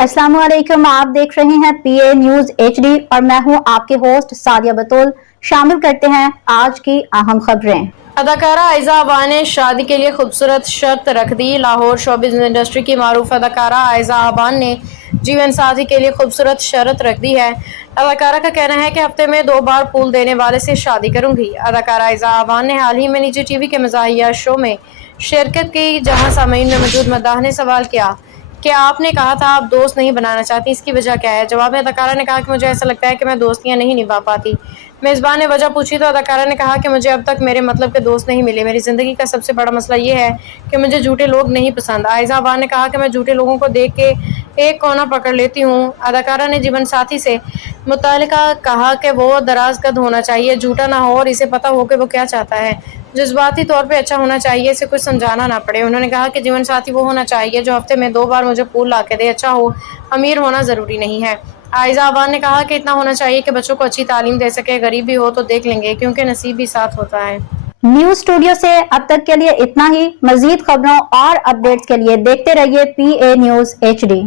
अस्सलाम वालेकुम। आप देख रहे हैं पीए न्यूज एचडी और मैं हूं आपके होस्ट सादिया बतूल। शामिल करते हैं आज की अहम खबरें। अदाकारा आयजा अबान ने शादी के लिए खूबसूरत शर्त रख दी। लाहौर शोबिज़ इंडस्ट्री की मारूफ अदाकारा आयजा अबान ने जीवन साथी के लिए खूबसूरत शर्त रख दी है। अदाकारा का कहना है कि हफ्ते में 2 बार पूल देने वाले से शादी करूंगी। अदाकारा आयजा अबान ने हाल ही में निजी टीवी के मज़ाहिया शो में शिरकत की, जहां सामीन में मौजूद मद्दाह ने सवाल किया कि आपने कहा था आप दोस्त नहीं बनाना चाहती, इसकी वजह क्या है। जवाब में अदाकारा ने कहा कि मुझे ऐसा लगता है कि मैं दोस्तियां नहीं निभा पाती। मेज़बान ने वजह पूछी तो अदाकारा ने कहा कि मुझे अब तक मेरे मतलब के दोस्त नहीं मिले। मेरी ज़िंदगी का सबसे बड़ा मसला ये है कि मुझे झूठे लोग नहीं पसंद। आयजा अबान ने कहा कि मैं झूठे लोगों को देख के एक कोना पकड़ लेती हूँ। अदाकारा ने जीवन साथी से मुतालिका कहा कि वो दराज कद होना चाहिए, झूठा ना हो और इसे पता हो कि वो क्या चाहता है। जज्बाती तौर पे अच्छा होना चाहिए, इसे कुछ समझाना ना पड़े। उन्होंने कहा कि जीवन साथी वो होना चाहिए जो हफ्ते में 2 बार मुझे पूल ला के दे। अच्छा हो, अमीर होना ज़रूरी नहीं है। आयजा अबान ने कहा कि इतना होना चाहिए कि बच्चों को अच्छी तालीम दे सके। गरीब भी हो तो देख लेंगे, क्योंकि नसीब भी साथ होता है। न्यूज स्टूडियो से अब तक के लिए इतना ही। मजीद खबरों और अपडेट्स के लिए देखते रहिए पीए न्यूज एचडी।